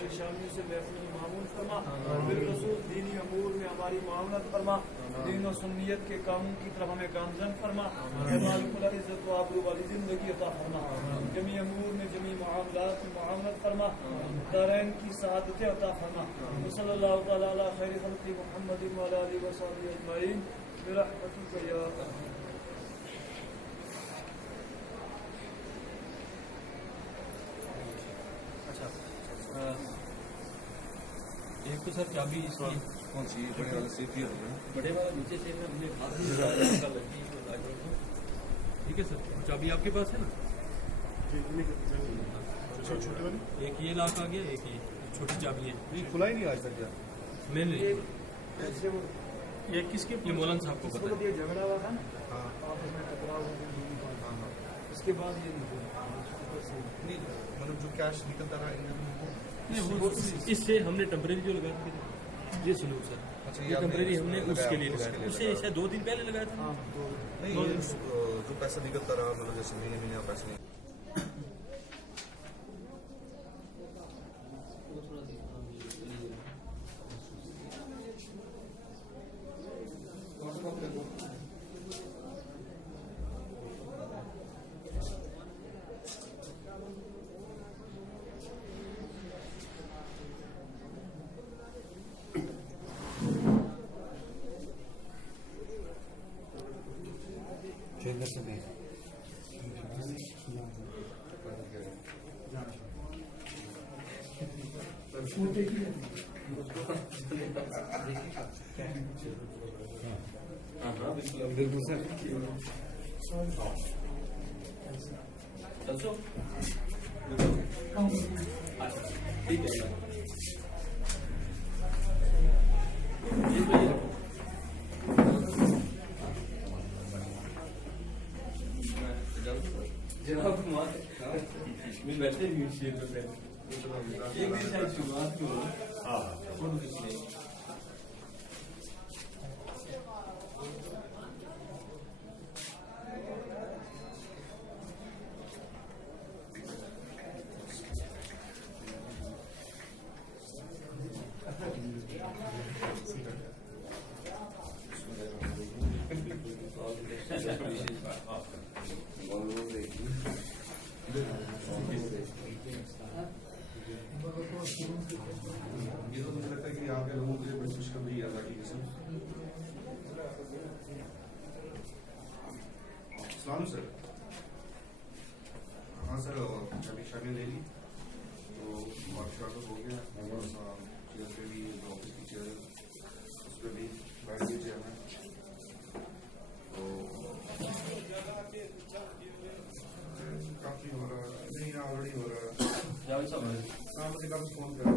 परेशानियों से महफूज मामून फरमा, बिलखुसूस दीनी अमूर में हमारी मामलत फरमा, दीन और सुन्नियत के कानून की तरफ हमें गामजन फरमा, मालिकुल इज्जत व आबरू वाली जिंदगी अता फरमा, जमी अमूर में जमी मामलात में मुआवनत फरमा, दारैन की सआदत अता फरमा। सल्लल्लाहु तआला अला खैर खल्क़ि मुहम्मदिन व अला आलिहि व सहबिहि अजमईन बिरहमतिक या एक तो सर चाबी इसकी कौन सी बड़े वाले से भी होगा बड़े वाला नीचे से ना हमने हाथ में लगी ठीक है सर चाबी आपके पास है ना छोटे वाली एक ये लॉक आ गया एक ये छोटी चाबी है ये खुला ही नहीं आज तक यार मैंने ये किसके ये मौलान साहब को पता है ये झगड़ा हुआ था ना, हाँ आपस में टकराव हो गया दोनों का। हाँ हाँ इसके बाद ये नहीं हुआ। नहीं मतलब जो कैश निकलता रहा नहीं, वो इससे हमने टेम्परेरी जो लगाया था ये सुनो सर अच्छा, ये आपने टेम्परेरी हमने लगाया, उसके लिए उसके लगाया लिए उससे लगाया। शायद 2 दिन पहले लगाया था हाँ तो नहीं ये जो पैसा निकलता रहा मतलब जैसे महीने महीने आप पैसे नहीं बिल्कुल सर चलो ठीक है ये तो ये जनाब मैं बैठे ही शेर पे बैठे एक दिन शायद शुरुआत की हो हाँ ये तो मुझे लगता है कि यहाँ पे लोगों के लिए बड़ी मुश्किल हुई अल्लाह की कसम। सलाम सर। हाँ सर अभी शामिल ले ली तो वर्कशॉप हो गया और चेयर पे भी ऑफिस की चेयर उस पर भी बैठ लीजिए हमें तो काफ़ी हो रहा नहीं ऑलरेडी हो रहा हाँ मुझे कब फोन करा